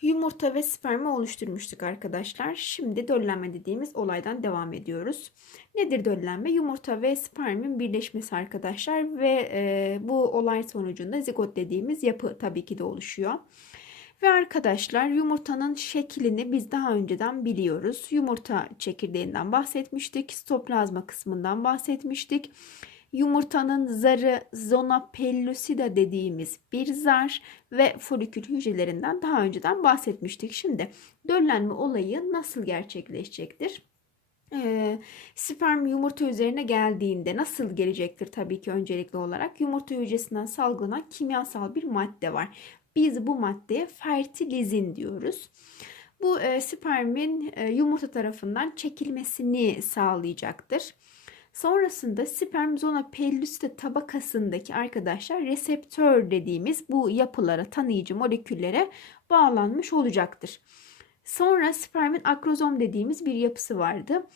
Yumurta ve spermi oluşturmuştuk arkadaşlar. Şimdi döllenme dediğimiz olaydan devam ediyoruz. Nedir döllenme? Yumurta ve spermin birleşmesi arkadaşlar ve e, bu olay sonucunda zigot dediğimiz yapı tabii ki de oluşuyor. Ve arkadaşlar yumurtanın şeklini biz daha önceden biliyoruz. Yumurta çekirdeğinden bahsetmiştik. Sitoplazma kısmından bahsetmiştik. Yumurtanın zarı zona pellucida dediğimiz bir zar ve folikül hücrelerinden daha önceden bahsetmiştik. Şimdi döllenme olayı nasıl gerçekleşecektir? Ee, sperm yumurta üzerine geldiğinde nasıl gelecektir tabii ki öncelikli olarak yumurta hücresinden salgılanan kimyasal bir madde var. Biz bu maddeye fertilizin diyoruz. Bu e, spermin e, yumurta tarafından çekilmesini sağlayacaktır. Sonrasında sperm zona pellucida tabakasındaki arkadaşlar reseptör dediğimiz bu yapılara, tanıyıcı moleküllere bağlanmış olacaktır. Sonra spermin akrozom dediğimiz bir yapısı vardı.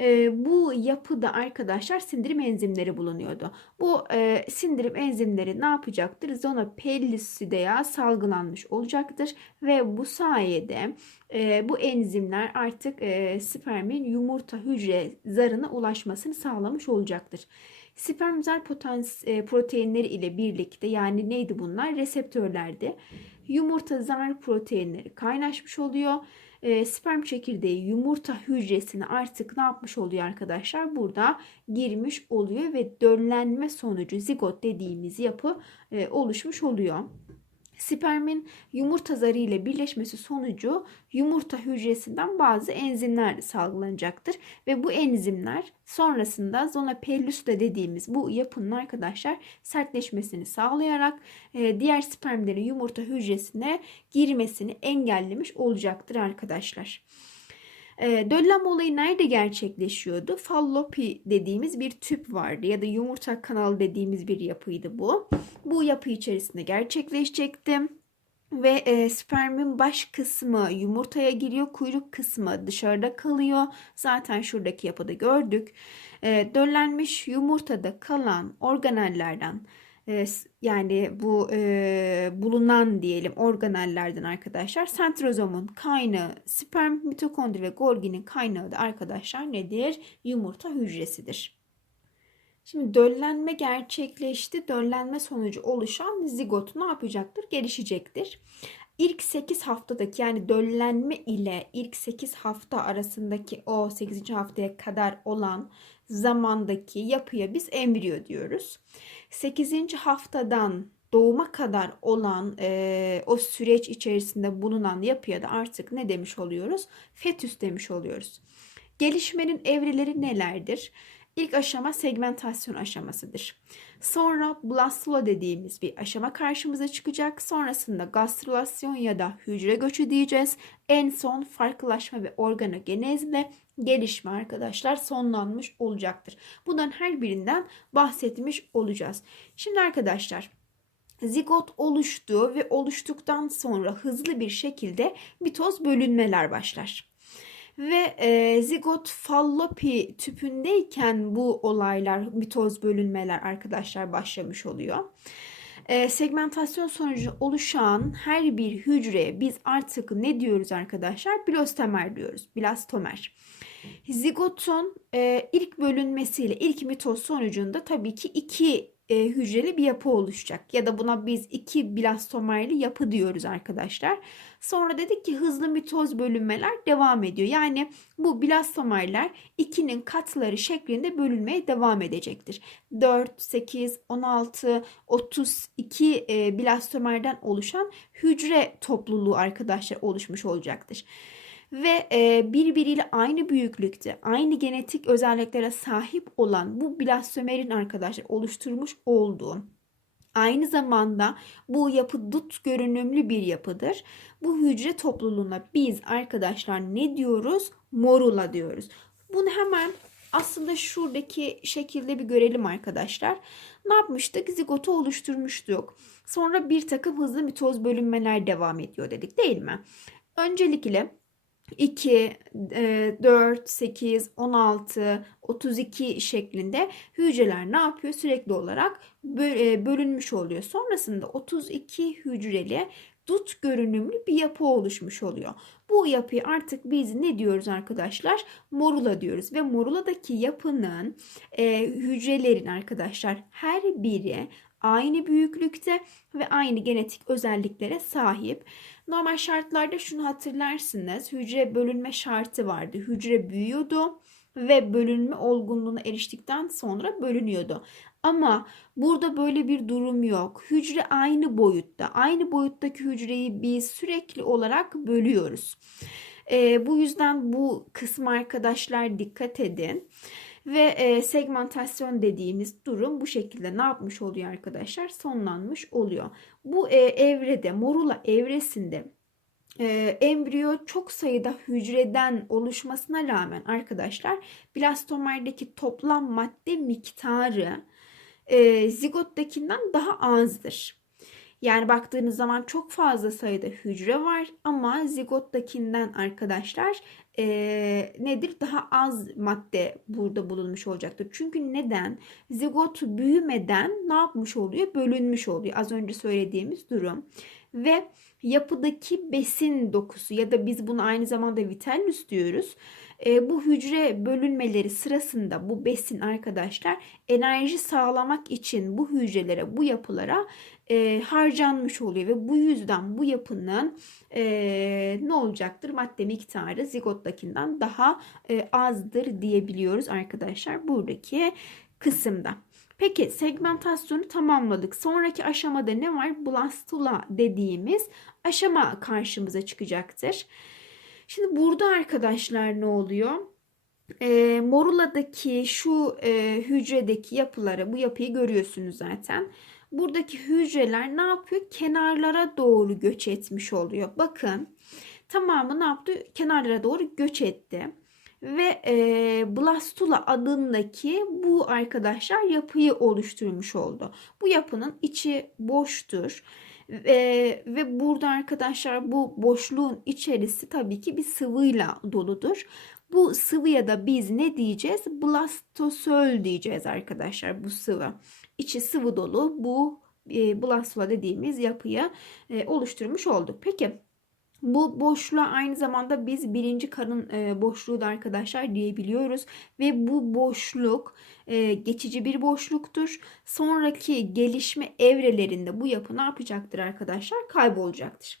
E, bu yapıda arkadaşlar sindirim enzimleri bulunuyordu. Bu e, sindirim enzimleri ne yapacaktır? Zona pellucida'ya salgılanmış olacaktır ve bu sayede e, bu enzimler artık e, spermin yumurta hücre zarına ulaşmasını sağlamış olacaktır. Sperm zar potans, e, proteinleri ile birlikte yani neydi bunlar? Reseptörlerdi. Yumurta zar proteinleri kaynaşmış oluyor e, sperm çekirdeği yumurta hücresini artık ne yapmış oluyor arkadaşlar? Burada girmiş oluyor ve döllenme sonucu zigot dediğimiz yapı e, oluşmuş oluyor. Spermin yumurta zarı ile birleşmesi sonucu yumurta hücresinden bazı enzimler salgılanacaktır. Ve bu enzimler sonrasında zona pellucida dediğimiz bu yapının arkadaşlar sertleşmesini sağlayarak e, diğer spermlerin yumurta hücresine girmesini engellemiş olacaktır arkadaşlar. E, döllenme olayı nerede gerçekleşiyordu? Fallopi dediğimiz bir tüp vardı ya da yumurta kanalı dediğimiz bir yapıydı bu. Bu yapı içerisinde gerçekleşecekti ve e, spermin baş kısmı yumurtaya giriyor, kuyruk kısmı dışarıda kalıyor. Zaten şuradaki yapıda gördük. E, döllenmiş yumurtada kalan organellerden yani bu e, bulunan diyelim organellerden arkadaşlar sentrozomun kaynağı sperm, mitokondri ve Golgi'nin kaynağı da arkadaşlar nedir? Yumurta hücresidir. Şimdi döllenme gerçekleşti. Döllenme sonucu oluşan zigot ne yapacaktır? Gelişecektir. İlk 8 haftadaki yani döllenme ile ilk 8 hafta arasındaki o 8. haftaya kadar olan zamandaki yapıya biz embriyo diyoruz. 8. haftadan doğuma kadar olan e, o süreç içerisinde bulunan yapıya da artık ne demiş oluyoruz? Fetüs demiş oluyoruz. Gelişmenin evreleri nelerdir? İlk aşama segmentasyon aşamasıdır. Sonra blastula dediğimiz bir aşama karşımıza çıkacak. Sonrasında gastrülasyon ya da hücre göçü diyeceğiz. En son farklılaşma ve organogenezle gelişme arkadaşlar sonlanmış olacaktır. Bunların her birinden bahsetmiş olacağız. Şimdi arkadaşlar zigot oluştu ve oluştuktan sonra hızlı bir şekilde mitoz bölünmeler başlar. Ve e, zigot fallopi tüpündeyken bu olaylar, mitoz bölünmeler arkadaşlar başlamış oluyor. E, segmentasyon sonucu oluşan her bir hücreye biz artık ne diyoruz arkadaşlar? Blastomer diyoruz. Blastomer. Zigotun e, ilk bölünmesiyle ilk mitoz sonucunda tabii ki iki e, hücreli bir yapı oluşacak. Ya da buna biz iki blastomerli yapı diyoruz arkadaşlar. Sonra dedik ki hızlı mitoz bölünmeler devam ediyor. Yani bu blastomerler 2'nin katları şeklinde bölünmeye devam edecektir. 4, 8, 16, 32 e, blastomerden oluşan hücre topluluğu arkadaşlar oluşmuş olacaktır ve e, birbiriyle aynı büyüklükte, aynı genetik özelliklere sahip olan bu blastomerin arkadaşlar oluşturmuş olduğu Aynı zamanda bu yapı dut görünümlü bir yapıdır. Bu hücre topluluğuna biz arkadaşlar ne diyoruz? Morula diyoruz. Bunu hemen aslında şuradaki şekilde bir görelim arkadaşlar. Ne yapmıştık? Zigotu oluşturmuştuk. Sonra bir takım hızlı mitoz bölünmeler devam ediyor dedik değil mi? Öncelikle 2, 4, 8, 16, 32 şeklinde hücreler ne yapıyor? Sürekli olarak e, bölünmüş oluyor. Sonrasında 32 hücreli dut görünümlü bir yapı oluşmuş oluyor. Bu yapıyı artık biz ne diyoruz arkadaşlar? Morula diyoruz ve moruladaki yapının e, hücrelerin arkadaşlar her biri aynı büyüklükte ve aynı genetik özelliklere sahip. Normal şartlarda şunu hatırlarsınız. Hücre bölünme şartı vardı. Hücre büyüyordu ve bölünme olgunluğuna eriştikten sonra bölünüyordu. Ama burada böyle bir durum yok. Hücre aynı boyutta. Aynı boyuttaki hücreyi biz sürekli olarak bölüyoruz. E, bu yüzden bu kısmı arkadaşlar dikkat edin. Ve e, segmentasyon dediğimiz durum bu şekilde ne yapmış oluyor arkadaşlar? Sonlanmış oluyor. Bu e, evrede, morula evresinde e, embriyo çok sayıda hücreden oluşmasına rağmen arkadaşlar blastomerdeki toplam madde miktarı e, zigottakinden daha azdır. Yani baktığınız zaman çok fazla sayıda hücre var ama zigottakinden arkadaşlar e, nedir? Daha az madde burada bulunmuş olacaktır. Çünkü neden? Zigot büyümeden ne yapmış oluyor? Bölünmüş oluyor. Az önce söylediğimiz durum. Ve yapıdaki besin dokusu ya da biz bunu aynı zamanda vitellus diyoruz. E, bu hücre bölünmeleri sırasında bu besin arkadaşlar enerji sağlamak için bu hücrelere, bu yapılara e, harcanmış oluyor ve bu yüzden bu yapının e, ne olacaktır? Madde miktarı zigottakinden daha e, azdır diyebiliyoruz arkadaşlar buradaki kısımda. Peki segmentasyonu tamamladık. Sonraki aşamada ne var? Blastula dediğimiz aşama karşımıza çıkacaktır. Şimdi burada arkadaşlar ne oluyor? E, Morula'daki şu e, hücredeki yapıları, bu yapıyı görüyorsunuz zaten. Buradaki hücreler ne yapıyor? Kenarlara doğru göç etmiş oluyor. Bakın tamamı ne yaptı? Kenarlara doğru göç etti. Ve e, blastula adındaki bu arkadaşlar yapıyı oluşturmuş oldu. Bu yapının içi boştur. Ve, ve burada arkadaşlar bu boşluğun içerisi tabii ki bir sıvıyla doludur. Bu sıvıya da biz ne diyeceğiz? Blastosöl diyeceğiz arkadaşlar bu sıvı. İçi sıvı dolu bu e, blastula dediğimiz yapıyı e, oluşturmuş olduk. Peki bu boşluğa aynı zamanda biz birinci karın e, boşluğu da arkadaşlar diyebiliyoruz. Ve bu boşluk e, geçici bir boşluktur. Sonraki gelişme evrelerinde bu yapı ne yapacaktır arkadaşlar? Kaybolacaktır.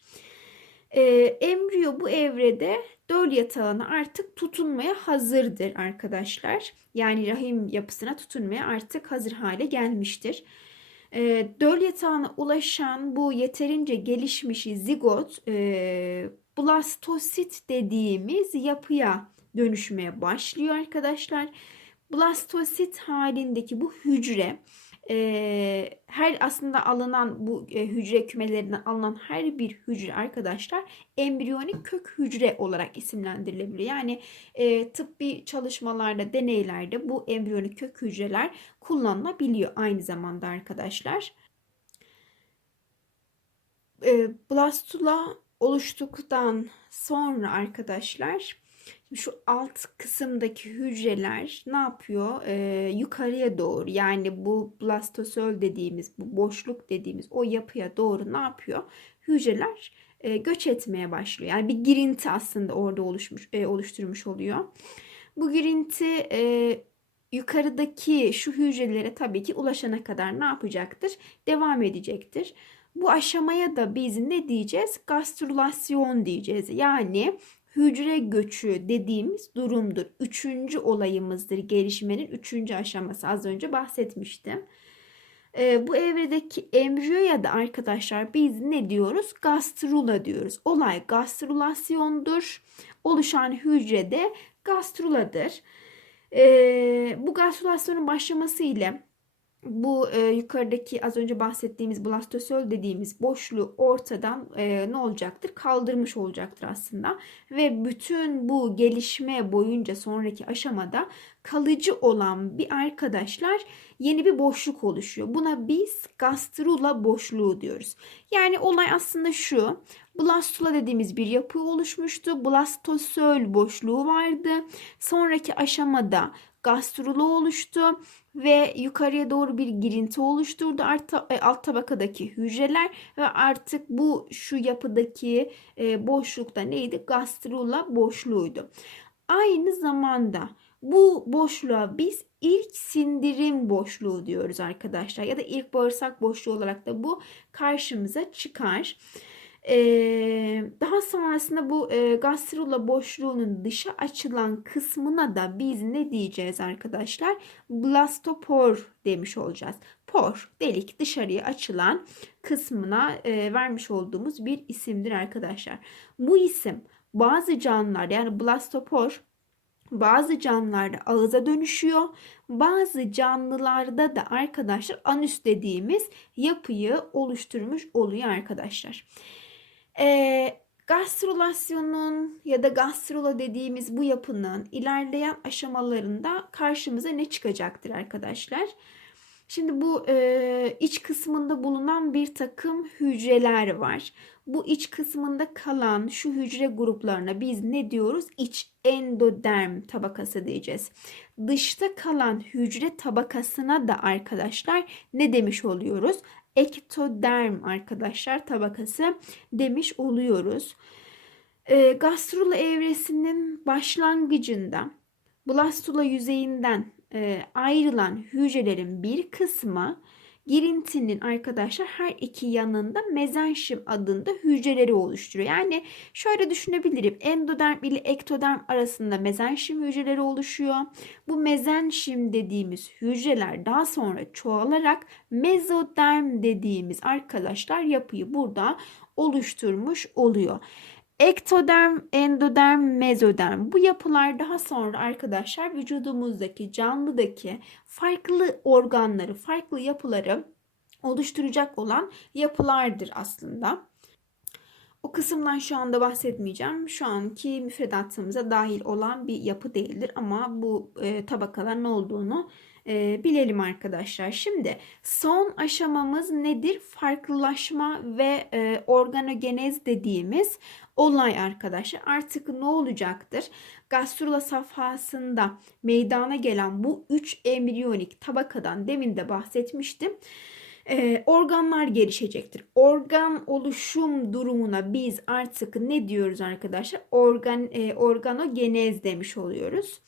E, embriyo bu evrede döl yatağına artık tutunmaya hazırdır arkadaşlar. Yani rahim yapısına tutunmaya artık hazır hale gelmiştir. E, döl yatağına ulaşan bu yeterince gelişmiş zigot e, blastosit dediğimiz yapıya dönüşmeye başlıyor arkadaşlar. Blastosit halindeki bu hücre e, her aslında alınan bu e, hücre kümelerinden alınan her bir hücre arkadaşlar embriyonik kök hücre olarak isimlendirilebilir. Yani e, tıbbi çalışmalarda, deneylerde bu embriyonik kök hücreler kullanılabiliyor aynı zamanda arkadaşlar. E, blastula oluştuktan sonra arkadaşlar şu alt kısımdaki hücreler ne yapıyor? Ee, yukarıya doğru yani bu blastosöl dediğimiz bu boşluk dediğimiz o yapıya doğru ne yapıyor? Hücreler e, göç etmeye başlıyor. Yani bir girinti aslında orada oluşmuş e, oluşturmuş oluyor. Bu girinti e, yukarıdaki şu hücrelere tabii ki ulaşana kadar ne yapacaktır? Devam edecektir. Bu aşamaya da biz ne diyeceğiz? Gastrülasyon diyeceğiz. Yani hücre göçü dediğimiz durumdur. Üçüncü olayımızdır gelişmenin üçüncü aşaması. Az önce bahsetmiştim. E, bu evredeki embriyoya da arkadaşlar biz ne diyoruz? Gastrula diyoruz. Olay gastrulasyondur. Oluşan hücrede gastruladır. E, bu gastrulasyonun başlaması ile bu e, yukarıdaki az önce bahsettiğimiz blastosöl dediğimiz boşluğu ortadan e, ne olacaktır? Kaldırmış olacaktır aslında. Ve bütün bu gelişme boyunca sonraki aşamada kalıcı olan bir arkadaşlar yeni bir boşluk oluşuyor. Buna biz gastrula boşluğu diyoruz. Yani olay aslında şu. Blastula dediğimiz bir yapı oluşmuştu. Blastosöl boşluğu vardı. Sonraki aşamada gastrula oluştu ve yukarıya doğru bir girinti oluşturdu alt, e, alt tabakadaki hücreler ve artık bu şu yapıdaki e, boşlukta neydi? Gastrula boşluğuydu. Aynı zamanda bu boşluğa biz ilk sindirim boşluğu diyoruz arkadaşlar ya da ilk bağırsak boşluğu olarak da bu karşımıza çıkar. Ee, daha sonrasında bu e, gastrula boşluğunun dışa açılan kısmına da biz ne diyeceğiz arkadaşlar? Blastopor demiş olacağız. Por, delik dışarıya açılan kısmına e, vermiş olduğumuz bir isimdir arkadaşlar. Bu isim bazı canlılar yani blastopor bazı canlılarda ağıza dönüşüyor. Bazı canlılarda da arkadaşlar anüs dediğimiz yapıyı oluşturmuş oluyor arkadaşlar. Ee, gastrulasyonun ya da gastrula dediğimiz bu yapının ilerleyen aşamalarında karşımıza ne çıkacaktır arkadaşlar? Şimdi bu e, iç kısmında bulunan bir takım hücreler var. Bu iç kısmında kalan şu hücre gruplarına biz ne diyoruz? İç endoderm tabakası diyeceğiz. Dışta kalan hücre tabakasına da arkadaşlar ne demiş oluyoruz? Ektoderm arkadaşlar tabakası demiş oluyoruz. E, gastrula evresinin başlangıcında blastula yüzeyinden e, ayrılan hücrelerin bir kısmı girintinin arkadaşlar her iki yanında mezenşim adında hücreleri oluşturuyor. Yani şöyle düşünebilirim. Endoderm ile ektoderm arasında mezenşim hücreleri oluşuyor. Bu mezenşim dediğimiz hücreler daha sonra çoğalarak mezoderm dediğimiz arkadaşlar yapıyı burada oluşturmuş oluyor. Ektoderm, endoderm, mezoderm bu yapılar daha sonra arkadaşlar vücudumuzdaki canlıdaki farklı organları, farklı yapıları oluşturacak olan yapılardır aslında. O kısımdan şu anda bahsetmeyeceğim. Şu anki müfredatımıza dahil olan bir yapı değildir ama bu e, tabakalar ne olduğunu e, bilelim arkadaşlar. Şimdi son aşamamız nedir? Farklılaşma ve e, organogenez dediğimiz olay arkadaşlar. Artık ne olacaktır? Gastrula safhasında meydana gelen bu 3 embriyonik tabakadan demin de bahsetmiştim e, organlar gelişecektir. Organ oluşum durumuna biz artık ne diyoruz arkadaşlar? Organ e, organogenez demiş oluyoruz.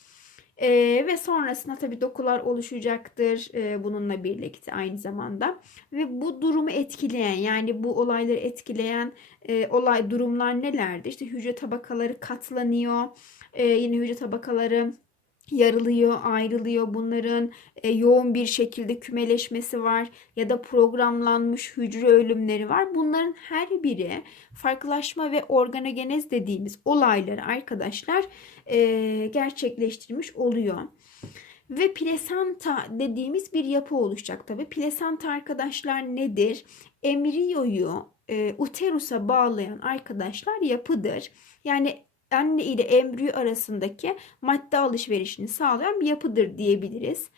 E, ve sonrasında tabii dokular oluşacaktır e, bununla birlikte aynı zamanda. Ve bu durumu etkileyen yani bu olayları etkileyen e, olay durumlar nelerdir? İşte hücre tabakaları katlanıyor. E, yine hücre tabakaları yarılıyor, ayrılıyor. Bunların e, yoğun bir şekilde kümeleşmesi var ya da programlanmış hücre ölümleri var. Bunların her biri farklılaşma ve organogenez dediğimiz olayları arkadaşlar e, gerçekleştirmiş oluyor. Ve plasenta dediğimiz bir yapı oluşacak tabi. Plasenta arkadaşlar nedir? Embriyoyu e, uterusa bağlayan arkadaşlar yapıdır. Yani anne ile embriyo arasındaki madde alışverişini sağlayan bir yapıdır diyebiliriz.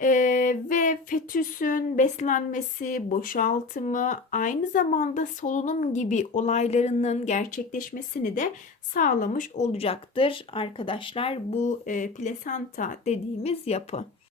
Ee, ve fetüsün beslenmesi, boşaltımı, aynı zamanda solunum gibi olaylarının gerçekleşmesini de sağlamış olacaktır arkadaşlar bu e, plasenta dediğimiz yapı.